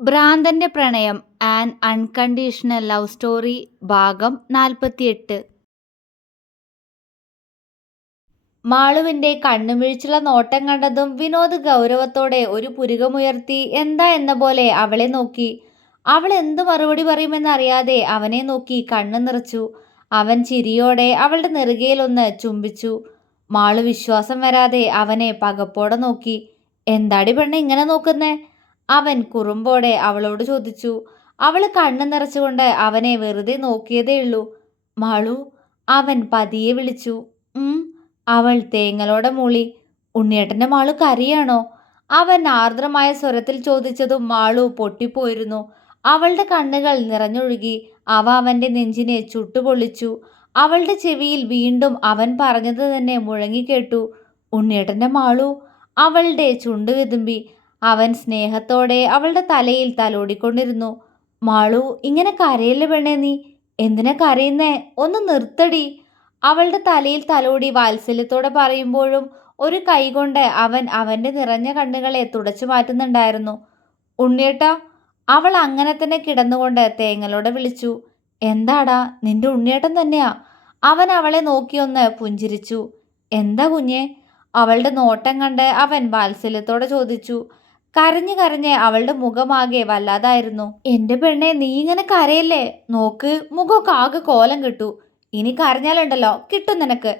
ഭ്രാന്തന്റെ പ്രണയം an unconditional love story ഭാഗം നാൽപ്പത്തിയെട്ട്. മാളുവിന്റെ കണ്ണുമിഴിച്ചുള്ള നോട്ടം കണ്ടതും വിനോദ് ഗൗരവത്തോടെ ഒരു പുരുകമുയർത്തി എന്താ എന്ന പോലെ അവളെ നോക്കി. അവൾ എന്തു മറുപടി പറയുമെന്നറിയാതെ അവനെ നോക്കി കണ്ണു നിറച്ചു. അവൻ ചിരിയോടെ അവളുടെ നെറുകയിലൊന്ന് ചുംബിച്ചു. മാളു വിശ്വാസം വരാതെ അവനെ പകപ്പോടെ നോക്കി. എന്താടി പെണ്ണ ഇങ്ങനെ നോക്കുന്നേ? അവൻ കുറുമ്പോടെ അവളോട് ചോദിച്ചു അവൾ കണ്ണു നിറച്ചുകൊണ്ട് അവനെ വെറുതെ നോക്കിയതേയുള്ളൂ മാളു അവൻ പതിയെ വിളിച്ചു ഉം അവൾ തേങ്ങലോടെ മൂളി ഉണ്ണിയേട്ടന്റെ മാളു കറിയാണോ അവൻ ആർദ്രമായ സ്വരത്തിൽ ചോദിച്ചതും മാളു പൊട്ടിപ്പോയിരുന്നു. അവളുടെ കണ്ണുകൾ നിറഞ്ഞൊഴുകി അവ അവന്റെ നെഞ്ചിനെ ചുട്ടുപൊള്ളിച്ചു. അവളുടെ ചെവിയിൽ വീണ്ടും അവൻ പറഞ്ഞത് തന്നെ മുഴങ്ങിക്കേട്ടു ഉണ്ണിയേട്ടന്റെ മാളു അവളുടെ ചുണ്ട് വിതുമ്പി അവൻ സ്നേഹത്തോടെ അവളുടെ തലയിൽ തലോടിക്കൊണ്ടിരുന്നു. മാളു ഇങ്ങനെ കരയല്ലേ പെണ്ണേ നീ? എന്തിനാ കരയുന്നേ? ഒന്ന് നിർത്തടി. അവളുടെ തലയിൽ തലോടി വാത്സല്യത്തോടെ പറയുമ്പോഴും ഒരു കൈകൊണ്ട് അവൻ അവന്റെ നിറഞ്ഞ കണ്ണുകളെ തുടച്ചു മാറ്റുന്നുണ്ടായിരുന്നു. ഉണ്ണിയേട്ട അവൾ അങ്ങനെ തന്നെ കിടന്നുകൊണ്ട് തേങ്ങലോടെ വിളിച്ചു. എന്താടാ നിന്റെ ഉണ്ണിയേട്ടൻ തന്നെയാ? അവൻ അവളെ നോക്കിയൊന്ന് പുഞ്ചിരിച്ചു. എന്താ കുഞ്ഞെ? അവളുടെ നോട്ടം കണ്ട് അവൻ വാത്സല്യത്തോടെ ചോദിച്ചു. കരഞ്ഞു കരഞ്ഞ് അവളുടെ മുഖമാകെ വല്ലാതായിരുന്നു. എന്റെ പെണ്ണെ നീ ഇങ്ങനെ കരയല്ലേ? നോക്ക് മുഖമൊക്കെ ആകെ കോലം കിട്ടു. ഇനി കരഞ്ഞാലുണ്ടല്ലോ കിട്ടും നിനക്ക്.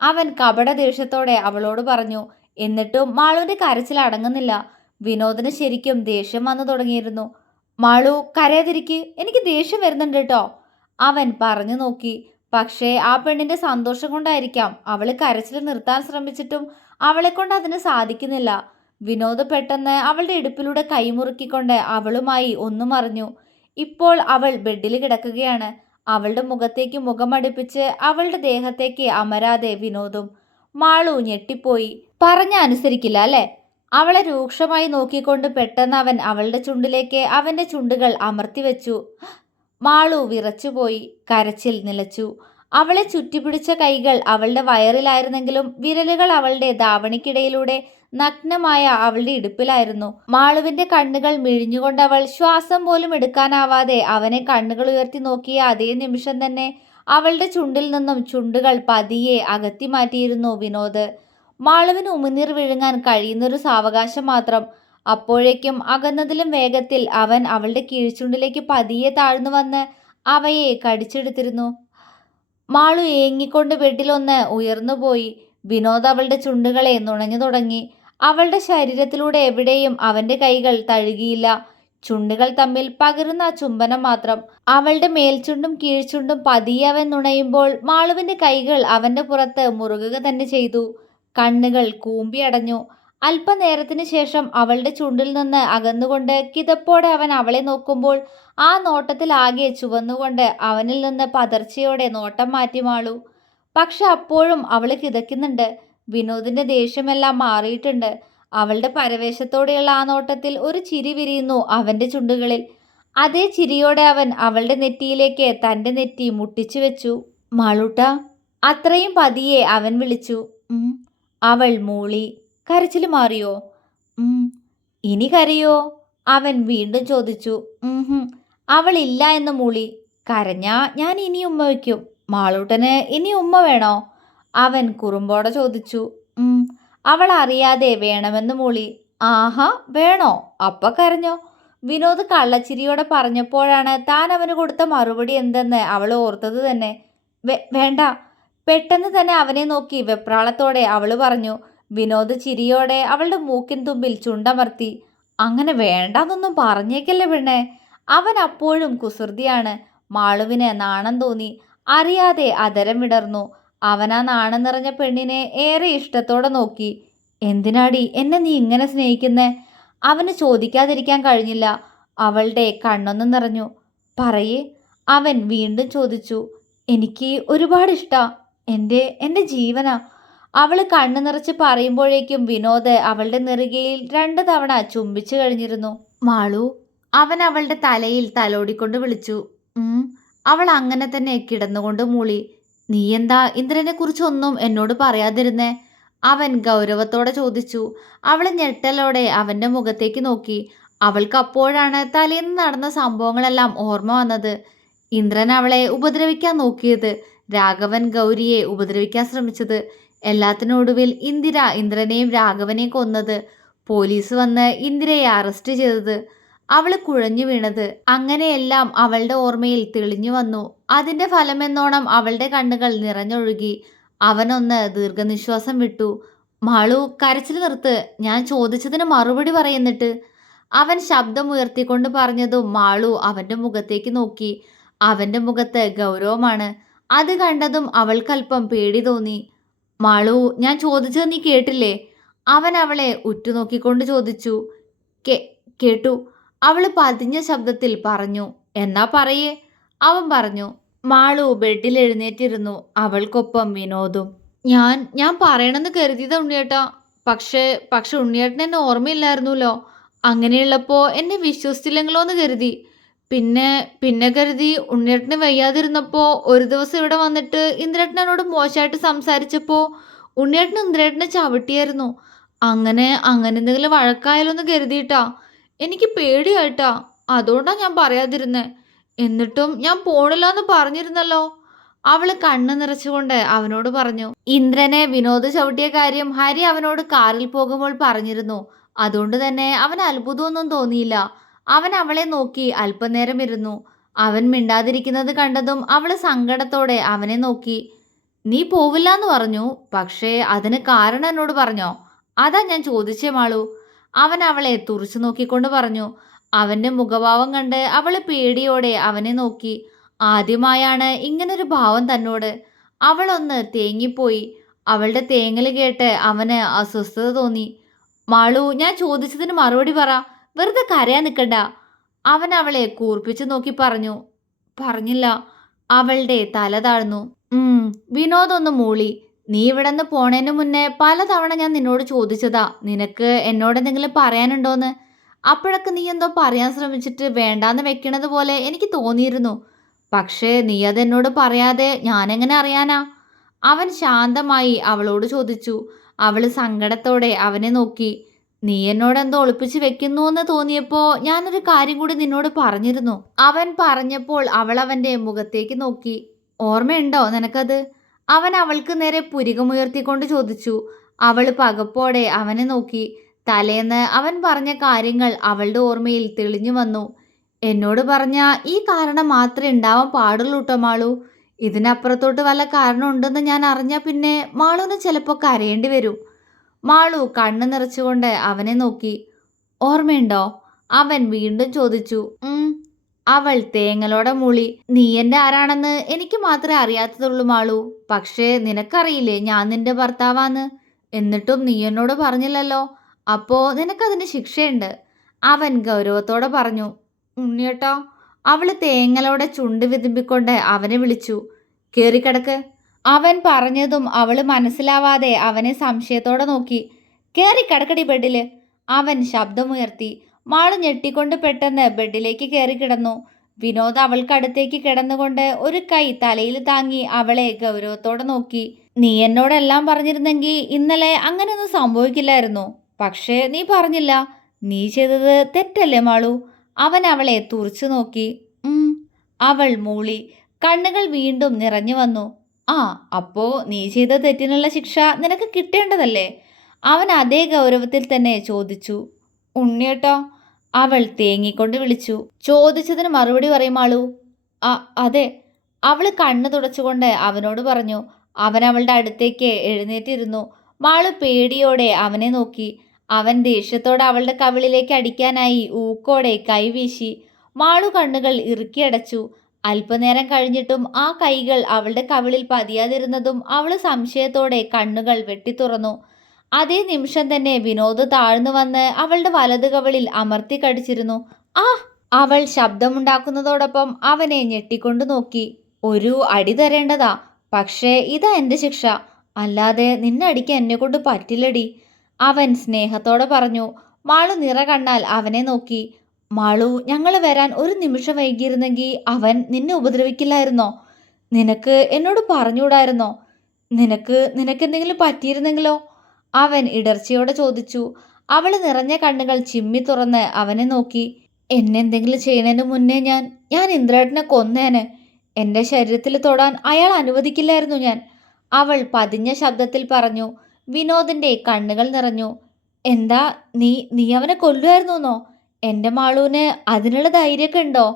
അവൻ കപട ദേഷ്യത്തോടെ അവളോട് പറഞ്ഞു എന്നിട്ടും മാളുവിന്റെ കരച്ചിൽ അടങ്ങുന്നില്ല. വിനോദിന് ശരിക്കും ദേഷ്യം വന്നു തുടങ്ങിയിരുന്നു. മാളു കരയാതിരിക്ക്. എനിക്ക് ദേഷ്യം വരുന്നുണ്ട് കേട്ടോ. അവൻ പറഞ്ഞു നോക്കി പക്ഷേ ആ പെണ്ണിന്റെ സന്തോഷം കൊണ്ടായിരിക്കാം അവൾ കരച്ചിൽ നിർത്താൻ ശ്രമിച്ചിട്ടും അവളെ കൊണ്ട് അതിന് സാധിക്കുന്നില്ല. വിനോദ് പെട്ടെന്ന് അവളുടെ ഇടുപ്പിലൂടെ കൈമുറുക്കിക്കൊണ്ട് അവളുമായി ഒന്നും അറിഞ്ഞു. ഇപ്പോൾ അവൾ ബെഡിൽ കിടക്കുകയാണ്. അവളുടെ മുഖത്തേക്ക് മുഖമടുപ്പിച്ച് അവളുടെ ദേഹത്തേക്ക് അമരാതെ വിനോദും മാളു ഞെട്ടിപ്പോയി. പറഞ്ഞ അനുസരിക്കില്ല അല്ലേ? അവളെ രൂക്ഷമായി നോക്കിക്കൊണ്ട് പെട്ടെന്ന് അവൻ അവളുടെ ചുണ്ടിലേക്ക് അവന്റെ ചുണ്ടുകൾ അമർത്തി വെച്ചു. മാളു വിറച്ചുപോയി കരച്ചിൽ നിലച്ചു. അവളെ ചുറ്റിപ്പിടിച്ച കൈകൾ അവളുടെ വയറിലായിരുന്നെങ്കിലും വിരലുകൾ അവളുടെ ധാവണിക്കിടയിലൂടെ നഗ്നമായ അവളുടെ ഇടുപ്പിലായിരുന്നു. മാളുവിന്റെ കണ്ണുകൾ മിഴിഞ്ഞുകൊണ്ട് അവൾ ശ്വാസം പോലും എടുക്കാനാവാതെ അവനെ കണ്ണുകൾ ഉയർത്തി നോക്കിയ അതേ നിമിഷം തന്നെ അവളുടെ ചുണ്ടിൽ നിന്നും ചുണ്ടുകൾ പതിയെ അകത്തി മാറ്റിയിരുന്നു വിനോദ്. മാളുവിന് ഉമിനീർ വിഴുങ്ങാൻ കഴിയുന്നൊരു സാവകാശം മാത്രം. അപ്പോഴേക്കും അകന്നതിലും വേഗത്തിൽ അവൻ അവളുടെ കീഴ്ചുണ്ടിലേക്ക് പതിയെ താഴ്ന്നു വന്ന് അവയെ കടിച്ചെടുത്തിരുന്നു. മാളു ഏങ്ങിക്കൊണ്ട് ബെഡിലൊന്ന് ഉയർന്നുപോയി. വിനോദ് അവളുടെ ചുണ്ടുകളെ നുണഞ്ഞു തുടങ്ങി. അവളുടെ ശരീരത്തിലൂടെ എവിടെയും അവന്റെ കൈകൾ തഴുകിയില്ല. ചുണ്ടുകൾ തമ്മിൽ പകരുന്ന ആ ചുംബനം മാത്രം. അവളുടെ മേൽചുണ്ടും കീഴ്ചുണ്ടും പതിയെ അവൻ നുണയുമ്പോൾ മാളുവിന്റെ കൈകൾ അവന്റെ പുറത്ത് മുറുകുക തന്നെ ചെയ്തു. കണ്ണുകൾ കൂമ്പിയടഞ്ഞു. അല്പനേരത്തിന് ശേഷം അവളുടെ ചുണ്ടിൽ നിന്ന് അകന്നുകൊണ്ട് കിതപ്പോടെ അവൻ അവളെ നോക്കുമ്പോൾ ആ നോട്ടത്തിൽ ആകെ ചുവന്നുകൊണ്ട് അവനിൽ നിന്ന് പതർച്ചയോടെ നോട്ടം മാറ്റി മാളു. പക്ഷെ അപ്പോഴും അവൾ കിതയ്ക്കുന്നുണ്ട്. വിനോദിന്റെ ദേഷ്യമെല്ലാം മാറിയിട്ടുണ്ട്. അവളുടെ പരവേശത്തോടെയുള്ള ആ നോട്ടത്തിൽ ഒരു ചിരി വിരിയുന്നു അവന്റെ ചുണ്ടുകളിൽ. അതേ ചിരിയോടെ അവൻ അവളുടെ നെറ്റിയിലേക്ക് തന്റെ നെറ്റി മുട്ടിച്ചു വെച്ചു. മാളൂട്ട അത്രയും പതിയെ അവൻ വിളിച്ചു. അവൾ മൂളി. കരച്ചിൽ മാറിയോ? ഇനി കരയോ? അവൻ വീണ്ടും ചോദിച്ചു. അവൾ ഇല്ല എന്ന് മൂളി. കരഞ്ഞാ ഞാൻ ഇനി ഉമ്മ വയ്ക്കും. മാളൂട്ടന് ഇനി ഉമ്മ വേണോ? അവൻ കുറുമ്പോടെ ചോദിച്ചു. അവൾ അറിയാതെ വേണമെന്ന് മൂളി. ആഹാ വേണോ? അപ്പ കരഞ്ഞോ? വിനോദ് കള്ളച്ചിരിയോടെ പറഞ്ഞപ്പോഴാണ് താൻ അവന് കൊടുത്ത മറുപടി എന്തെന്ന് അവൾ ഓർത്തത് തന്നെ. വേണ്ട. പെട്ടെന്ന് തന്നെ അവനെ നോക്കി വെപ്രാളത്തോടെ അവൾ പറഞ്ഞു. വിനോദ് ചിരിയോടെ അവളുടെ മൂക്കിൻ തുമ്പിൽ ചുണ്ടമർത്തി അങ്ങനെ വേണ്ടാന്നൊന്നും പറഞ്ഞേക്കല്ലേ പെണ്ണെ. അവൻ അപ്പോഴും കുസൃതിയാണ്. മാളുവിന് നാണം തോന്നി. അറിയാതെ അതരം വിടർന്നു. അവൻ ആ നാണം നിറഞ്ഞ പെണ്ണിനെ ഏറെ ഇഷ്ടത്തോടെ നോക്കി. എന്തിനാടി? എന്നെ നീ ഇങ്ങനെ സ്നേഹിക്കുന്നേ? അവന് ചോദിക്കാതിരിക്കാൻ കഴിഞ്ഞില്ല. അവളുടെ കണ്ണൊന്നും നിറഞ്ഞു. പറയേ. അവൻ വീണ്ടും ചോദിച്ചു. എനിക്ക് ഒരുപാട് ഇഷ്ട എന്റെ എന്റെ ജീവനാ. അവൾ കണ്ണു നിറച്ച് പറയുമ്പോഴേക്കും വിനോദ് അവളുടെ നെറുകയിൽ രണ്ടു തവണ ചുംബിച്ചു കഴിഞ്ഞിരുന്നു. മാളു അവൻ അവളുടെ തലയിൽ തലോടിക്കൊണ്ട് വിളിച്ചു. അവൾ അങ്ങനെ തന്നെ കിടന്നുകൊണ്ട് മൂളി. നീ എന്താ ഇന്ദ്രനെ കുറിച്ചൊന്നും എന്നോട് പറയാതിരുന്നേ? അവൻ ഗൗരവത്തോടെ ചോദിച്ചു. അവൾ ഞെട്ടലോടെ അവന്റെ മുഖത്തേക്ക് നോക്കി. അവൾക്ക് അപ്പോഴാണ് തലേന്ന് നടന്ന സംഭവങ്ങളെല്ലാം ഓർമ്മ വന്നത്. ഇന്ദ്രൻ അവളെ ഉപദ്രവിക്കാൻ നോക്കിയത്. രാഘവൻ ഗൗരിയെ ഉപദ്രവിക്കാൻ ശ്രമിച്ചത്. എല്ലാത്തിനൊടുവിൽ ഇന്ദിര ഇന്ദ്രനെയും രാഘവനെയും കൊന്നത്. പോലീസ് വന്ന് ഇന്ദിരയെ അറസ്റ്റ് ചെയ്തത്. അവൾ കുഴഞ്ഞു വീണത്. അങ്ങനെയെല്ലാം അവളുടെ ഓർമ്മയിൽ തെളിഞ്ഞു വന്നു. അതിന്റെ ഫലമെന്നോണം അവളുടെ കണ്ണുകൾ നിറഞ്ഞൊഴുകി. അവനൊന്ന് ദീർഘനിശ്വാസം വിട്ടു. മാളു കരച്ചിൽ നിർത്ത്. ഞാൻ ചോദിച്ചതിന് മറുപടി പറയുന്നിട്ട് അവൻ ശബ്ദം ഉയർത്തിക്കൊണ്ട് പറഞ്ഞതും മാളു അവന്റെ മുഖത്തേക്ക് നോക്കി. അവന്റെ മുഖത്ത് ഗൗരവമാണ്. അത് കണ്ടതും അവൾക്കല്പം പേടി തോന്നി. മാളു ഞാൻ ചോദിച്ചത് നീ കേട്ടില്ലേ? അവൻ അവളെ ഉറ്റുനോക്കിക്കൊണ്ട് ചോദിച്ചു. കേ കേട്ടു. അവൾ പതിഞ്ഞ ശബ്ദത്തിൽ പറഞ്ഞു എന്നാ പറയേ? അവൻ പറഞ്ഞു മാളു ബെഡിൽ എഴുന്നേറ്റിരുന്നു. അവൾക്കൊപ്പം വിനോദും. ഞാൻ ഞാൻ പറയണമെന്ന് കരുതിയത് ഉണ്ണിയേട്ടാ. പക്ഷേ പക്ഷെ ഉണ്ണിയേട്ടൻ എന്നെ ഓർമ്മയില്ലായിരുന്നല്ലോ. അങ്ങനെയുള്ളപ്പോൾ എന്നെ വിശ്വസിച്ചില്ലെങ്കിലോ എന്ന് കരുതി. പിന്നെ പിന്നെ കരുതി ഉണ്ണിയേട്ടന് വയ്യാതിരുന്നപ്പോൾ ഒരു ദിവസം ഇവിടെ വന്നിട്ട് ഇന്ദ്രട്ടനോട് മോശമായിട്ട് സംസാരിച്ചപ്പോൾ ഉണ്ണിയേട്ടൻ ഇന്ദ്രേട്ടനെ ചവിട്ടിയായിരുന്നു. അങ്ങനെ അങ്ങനെ എന്തെങ്കിലും വഴക്കായാലോ എന്ന് കരുതിയിട്ടാ. എനിക്ക് പേടിയായിട്ടാ. അതുകൊണ്ടാ ഞാൻ പറയാതിരുന്നേ. എന്നിട്ടും ഞാൻ പോണില്ല എന്ന് പറഞ്ഞിരുന്നല്ലോ. അവൾ കണ്ണ് നിറച്ചുകൊണ്ട് അവനോട് പറഞ്ഞു ഇന്ദ്രനെ വിനോദ് ചവിട്ടിയ കാര്യം ഹരി അവനോട് കാറിൽ പോകുമ്പോൾ പറഞ്ഞിരുന്നു. അതുകൊണ്ട് തന്നെ അവൻ അത്ഭുതമൊന്നും തോന്നിയില്ല. അവൻ അവളെ നോക്കി അല്പനേരം ഇരുന്നു അവൻ മിണ്ടാതിരിക്കുന്നത് കണ്ടതും അവൾ സങ്കടത്തോടെ അവനെ നോക്കി. നീ പോവില്ല എന്ന് പറഞ്ഞു പക്ഷേ അതിന് കാരണം എന്നോട് പറഞ്ഞോ? അതാ ഞാൻ ചോദിച്ചേ മാളു. അവൻ അവളെ തുറച്ചു നോക്കിക്കൊണ്ട് പറഞ്ഞു. അവന്റെ മുഖഭാവം കണ്ട് അവൾ പേടിയോടെ അവനെ നോക്കി. ആദ്യമായാണ് ഇങ്ങനൊരു ഭാവം തന്നോട്. അവളൊന്ന് തേങ്ങിപ്പോയി. അവളുടെ തേങ്ങൽ കേട്ട് അവന് അസ്വസ്ഥത തോന്നി. മാളു ഞാൻ ചോദിച്ചതിന് മറുപടി പറ. വെറുതെ കരയാൻ നിൽക്കണ്ട അവൻ അവളെ കൂർപ്പിച്ചു നോക്കി പറഞ്ഞു. പറഞ്ഞില്ല. അവളുടെ തല താഴ്ന്നു. ഉം വിനോദൊന്ന് മൂളി. നീ ഇവിടെ നിന്ന് പോണേന് മുന്നേ പലതവണ ഞാൻ നിന്നോട് ചോദിച്ചതാ. നിനക്ക് എന്നോട് എന്തെങ്കിലും പറയാനുണ്ടോന്ന്? അപ്പോഴൊക്കെ നീ എന്തോ പറയാൻ ശ്രമിച്ചിട്ട് വേണ്ടാന്ന് വെക്കണത് പോലെ എനിക്ക് തോന്നിയിരുന്നു. പക്ഷേ നീ അതെന്നോട് പറയാതെ ഞാനെങ്ങനെ അറിയാനാ? അവൻ ശാന്തമായി അവളോട് ചോദിച്ചു. അവൾ സങ്കടത്തോടെ അവനെ നോക്കി. നീ എന്നോട് എന്തോ ഒളിപ്പിച്ച് വെക്കുന്നു എന്ന് തോന്നിയപ്പോ ഞാനൊരു കാര്യം കൂടി നിന്നോട് പറഞ്ഞിരുന്നു. അവൻ പറഞ്ഞപ്പോൾ അവൾ അവന്റെ മുഖത്തേക്ക് നോക്കി. ഓർമ്മയുണ്ടോ നിനക്കത്? അവൻ അവൾക്ക് നേരെ പുരികമുയർത്തിക്കൊണ്ട് ചോദിച്ചു. അവൾ പകപ്പോടെ അവനെ നോക്കി. തലേന്ന് അവൻ പറഞ്ഞ കാര്യങ്ങൾ അവളുടെ ഓർമ്മയിൽ തെളിഞ്ഞു വന്നു. എന്നോട് പറഞ്ഞ ഈ കാരണം മാത്രമേ ഉണ്ടാവാൻ പാടുള്ളൂ കേട്ടോ മാളു. ഇതിനപ്പുറത്തോട്ട് വല്ല കാരണം ഉണ്ടെന്ന് ഞാൻ അറിഞ്ഞാൽ പിന്നെ മാളുവിന് ചിലപ്പോൾ കരയേണ്ടി വരും. മാളു കണ്ണു നിറച്ചുകൊണ്ട് അവനെ നോക്കി. ഓർമ്മയുണ്ടോ? അവൻ വീണ്ടും ചോദിച്ചു. അവൾ തേങ്ങലോടെ മൂളി. നീ എന്റെ ആരാണെന്ന് എനിക്ക് മാത്രമേ അറിയാത്തതുള്ളൂ മാളു. പക്ഷേ നിനക്കറിയില്ലേ ഞാൻ നിന്റെ ഭർത്താവാന്ന്? എന്നിട്ടും നീ എന്നോട് പറഞ്ഞില്ലല്ലോ. അപ്പോ നിനക്കതിന് ശിക്ഷയുണ്ട്. അവൻ ഗൗരവത്തോടെ പറഞ്ഞു. ഉണ്ണിയേട്ടോ അവൾ തേങ്ങലോടെ ചുണ്ട് വിതുമ്പിക്കൊണ്ട് അവനെ വിളിച്ചു. കേറിക്കിടക്ക് അവൻ പറഞ്ഞതും അവൾ മനസ്സിലാവാതെ അവനെ സംശയത്തോടെ നോക്കി. കയറി കടക്കടി ബെഡിൽ. അവൻ ശബ്ദമുയർത്തി. മാൾ ഞെട്ടിക്കൊണ്ട് പെട്ടെന്ന് ബെഡിലേക്ക് കയറി കിടന്നു. വിനോദ് അവൾക്കടുത്തേക്ക് കിടന്നുകൊണ്ട് ഒരു കൈ തലയിൽ താങ്ങി അവളെ ഗൗരവത്തോടെ നോക്കി. നീ എന്നോടെല്ലാം പറഞ്ഞിരുന്നെങ്കിൽ ഇന്നലെ അങ്ങനെയൊന്നും സംഭവിക്കില്ലായിരുന്നു. പക്ഷേ നീ പറഞ്ഞില്ല. നീ ചെയ്തത് തെറ്റല്ലേ മാളു? അവൻ അവളെ തുറച്ചു നോക്കി. അവൾ മൂളി. കണ്ണുകൾ വീണ്ടും നിറഞ്ഞു വന്നു. ആ അപ്പോൾ നീ ചെയ്ത തെറ്റിനുള്ള ശിക്ഷ നിനക്ക് കിട്ടേണ്ടതല്ലേ? അവൻ അതേ ഗൗരവത്തിൽ തന്നെ ചോദിച്ചു. ഉണ്ണിയേട്ടോ അവൾ തേങ്ങിക്കൊണ്ട് വിളിച്ചു. ചോദിച്ചതിന് മറുപടി പറയുമാളൂ ആ അതെ. അവൾ കണ്ണു തുടച്ചുകൊണ്ട് അവനോട് പറഞ്ഞു. അവൻ അവളുടെ അടുത്തേക്ക് എഴുന്നേറ്റിരുന്നു. മാളു പേടിയോടെ അവനെ നോക്കി. അവൻ ദേഷ്യത്തോടെ അവളുടെ കവിളിലേക്ക് അടിക്കാനായി ഊക്കോടെ കൈവീശി മാളു കണ്ണുകൾ ഇറുക്കിയടച്ചു അല്പനേരം കഴിഞ്ഞിട്ടും ആ കൈകൾ അവളുടെ കവിളിൽ പതിയാതിരുന്നതും അവൾ സംശയത്തോടെ കണ്ണുകൾ വെട്ടിത്തുറന്നു അതേ നിമിഷം തന്നെ വിനോദ് താഴ്ന്നു വന്ന് അവളുടെ വലത് കവിളിൽ അമർത്തി കടിച്ചിരുന്നു. ആ അവൾ ശബ്ദമുണ്ടാക്കുന്നതോടൊപ്പം അവനെ ഞെട്ടിക്കൊണ്ടു നോക്കി. ഒരു അടി തരേണ്ടതാ. പക്ഷേ ഇതാ എന്റെ ശിക്ഷ. അല്ലാതെ നിന്നെ അടിക്കാൻ എന്നെ കൊണ്ട് പറ്റില്ലടി. അവൻ സ്നേഹത്തോടെ പറഞ്ഞു. മാളു നിറ കണ്ടാൽ അവനെ നോക്കി. മാളു ഞങ്ങൾ വരാൻ ഒരു നിമിഷം വൈകിയിരുന്നെങ്കിൽ അവൻ നിന്നെ ഉപദ്രവിക്കില്ലായിരുന്നോ? നിനക്ക് എന്നോട് പറഞ്ഞുകൂടായിരുന്നോ? നിനക്ക് നിനക്കെന്തെങ്കിലും പറ്റിയിരുന്നെങ്കിലോ? അവൻ ഇടർച്ചയോടെ ചോദിച്ചു. അവൾ നിറഞ്ഞ കണ്ണുകൾ ചിമ്മി തുറന്ന് അവനെ നോക്കി. എന്നെന്തെങ്കിലും ചെയ്യുന്നതിന് മുന്നേ ഞാൻ ഞാൻ ഇന്ദ്രേട്ടനെ കൊന്നേനെ. എന്റെ ശരീരത്തിൽ തൊടാൻ അയാൾ അനുവദിക്കില്ലായിരുന്നു ഞാൻ. അവൾ പതിഞ്ഞ ശബ്ദത്തിൽ പറഞ്ഞു. വിനോദിന്റെ കണ്ണുകൾ നിറഞ്ഞു. എന്താ നീ നീ അവനെ കൊല്ലുമായിരുന്നോ എന്റെ മാളൂന് അതിനുള്ള ധൈര്യമൊക്കെ ഉണ്ടോ?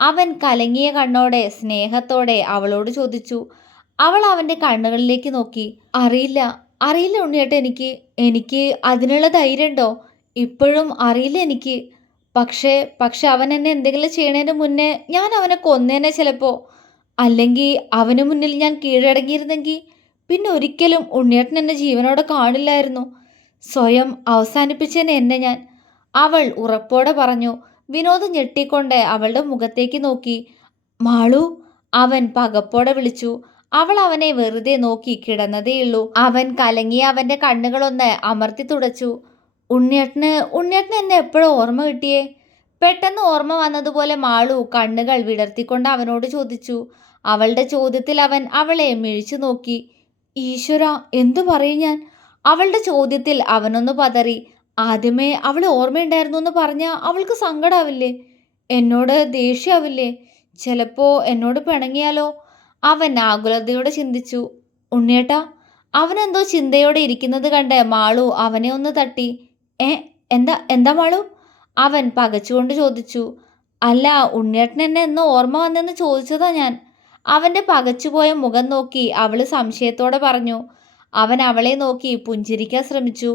അവൻ കലങ്ങിയ കണ്ണോടെ സ്നേഹത്തോടെ അവളോട് ചോദിച്ചു. അവൾ അവന്റെ കണ്ണുകളിലേക്ക് നോക്കി. അറിയില്ല അറിയില്ല ഉണ്ണിയേട്ട എനിക്ക്. എനിക്ക് അതിനുള്ള ധൈര്യമുണ്ടോ? ഇപ്പോഴും അറിയില്ല എനിക്ക്. പക്ഷേ പക്ഷെ അവൻ എന്നെ എന്തെങ്കിലും ചെയ്യണതിന് മുന്നേ ഞാൻ അവനെ കൊന്നേനെ ചിലപ്പോൾ അല്ലെങ്കിൽ അവന് മുന്നിൽ ഞാൻ കീഴടങ്ങിയിരുന്നെങ്കിൽ പിന്നെ ഒരിക്കലും ഉണ്ണിയേട്ടൻ എന്നെ ജീവനോടെ കാണില്ലായിരുന്നു. സ്വയം അവസാനിപ്പിച്ചേനെ എന്നെ ഞാൻ. അവൾ ഉറപ്പോടെ പറഞ്ഞു. വിനോദ് ഞെട്ടിക്കൊണ്ട് അവളുടെ മുഖത്തേക്ക് നോക്കി. മാളു അവൻ പകപ്പോടെ വിളിച്ചു. അവൾ അവനെ വെറുതെ നോക്കി കിടന്നതേയുള്ളൂ അവൻ കലങ്ങി അവന്റെ കണ്ണുകളൊന്ന് അമർത്തി തുടച്ചു. ഉണ്ണിയേട്ടന് ഉണ്ണിയേട്ടന് എന്നെ എപ്പോഴും ഓർമ്മ കിട്ടിയേ? പെട്ടെന്ന് ഓർമ്മ വന്നതുപോലെ മാളു കണ്ണുകൾ വിടർത്തിക്കൊണ്ട് അവനോട് ചോദിച്ചു. അവളുടെ ചോദ്യത്തിൽ അവൻ അവളെ മിഴിച്ചു നോക്കി. ഈശ്വര എന്തു പറയും ഞാൻ? അവളുടെ ചോദ്യത്തിൽ അവനൊന്ന് പതറി. ആദ്യമേ അവൾ ഓർമ്മയുണ്ടായിരുന്നു എന്ന് പറഞ്ഞാൽ അവൾക്ക് സങ്കടാവില്ലേ? എന്നോട് ദേഷ്യാവില്ലേ? ചിലപ്പോ എന്നോട് പിണങ്ങിയാലോ? അവൻ ആകുലതയോടെ ചിന്തിച്ചു. ഉണ്ണിയേട്ടാ അവനെന്തോ ചിന്തയോടെ ഇരിക്കുന്നത് കണ്ട് മാളു അവനെ ഒന്ന് തട്ടി. ഏ എന്താ എന്താ മാളു? അവൻ പകച്ചുകൊണ്ട് ചോദിച്ചു. അല്ല ഉണ്ണിയേട്ടൻ എന്നെ എന്നോ ഓർമ്മ വന്നെന്ന് ചോദിച്ചതാ ഞാൻ. അവന്റെ പകച്ചുപോയ മുഖം നോക്കി അവൾ സംശയത്തോടെ പറഞ്ഞു. അവൻ അവളെ നോക്കി പുഞ്ചിരിക്കാൻ ശ്രമിച്ചു.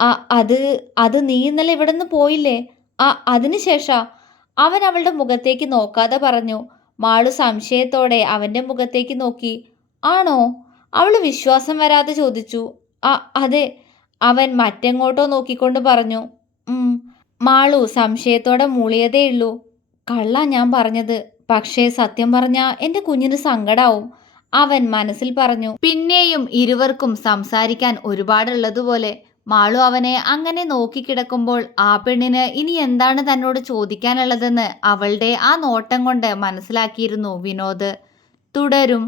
ആ അത് അത് നീ ഇന്നലെ ഇവിടെ നിന്ന് പോയില്ലേ ആ അതിനുശേഷാ അവൻ അവളുടെ മുഖത്തേക്ക് നോക്കാതെ പറഞ്ഞു മാളു സംശയത്തോടെ അവന്റെ മുഖത്തേക്ക് നോക്കി. ആണോ? അവൾ വിശ്വാസം വരാതെ ചോദിച്ചു. ആ അതെ. അവൻ മറ്റെങ്ങോട്ടോ നോക്കിക്കൊണ്ട് പറഞ്ഞു. മാളു സംശയത്തോടെ മൂളിയതേയുള്ളൂ കള്ള ഞാൻ പറഞ്ഞത്. പക്ഷേ സത്യം പറഞ്ഞാൽ എന്റെ കുഞ്ഞിന് സങ്കടാവും. അവൻ മനസ്സിൽ പറഞ്ഞു പിന്നെയും ഇരുവർക്കും സംസാരിക്കാൻ ഒരുപാടുള്ളതുപോലെ മാളു അവനെ അങ്ങനെ നോക്കിക്കിടക്കുമ്പോൾ ആ പെണ്ണിന് ഇനി എന്താണ് തന്നോട് ചോദിക്കാനുള്ളതെന്ന് അവളുടെ ആ നോട്ടം കൊണ്ട് മനസ്സിലാക്കിയിരുന്നു വിനോദ്. തുടരും.